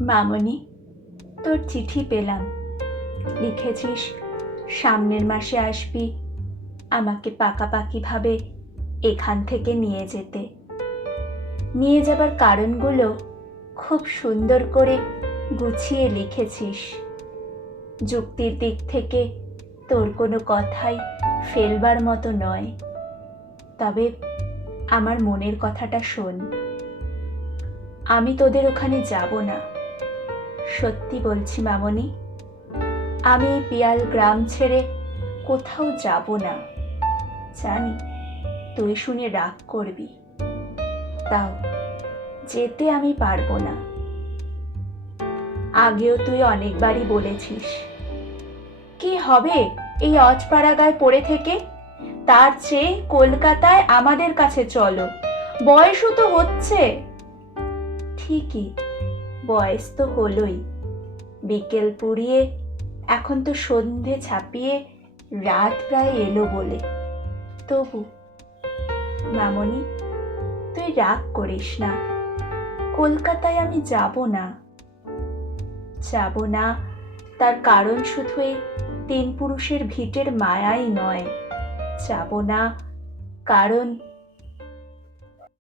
মামনি, তোর চিঠি পেলাম। লিখেছিস, সামনের মাসে আসবি, আমাকে পাকাপাকিভাবে এখান থেকে নিয়ে যেতে। নিয়ে যাবার কারণগুলো খুব সুন্দর করে গুছিয়ে লিখেছিস। যুক্তির দিক থেকে তোর কোনো কথাই ফেলবার মতো নয়। তবে আমার মনের কথাটা শোন। আমি তোদের ওখানে যাব না। সত্যি বলছি মামনি, আমি পিয়াল গ্রাম ছেড়ে কোথাও যাব না। জানি, তুই শুনে রাগ করবি। তাও যেতে আমি পারব না। আগেও তুই অনেকবারই বলেছিস। কি হবে এই অজপাড়াগায় পড়ে থেকে? তার চেয়ে কলকাতায় আমাদের কাছে চলো। বয়সও তো হচ্ছে। ঠিকই। বয়স তো হলোই। বিকেল পুড়িয়ে এখন তো সন্ধে ছাপিয়ে রাত প্রায় এলো বলে। তবু, মামনি, তুই রাগ করিস না। কলকাতায় আমি যাব না। যাব না, তার কারণ শুধু এই তিন পুরুষের ভিটের মায়াই নয়। যাব না, কারণ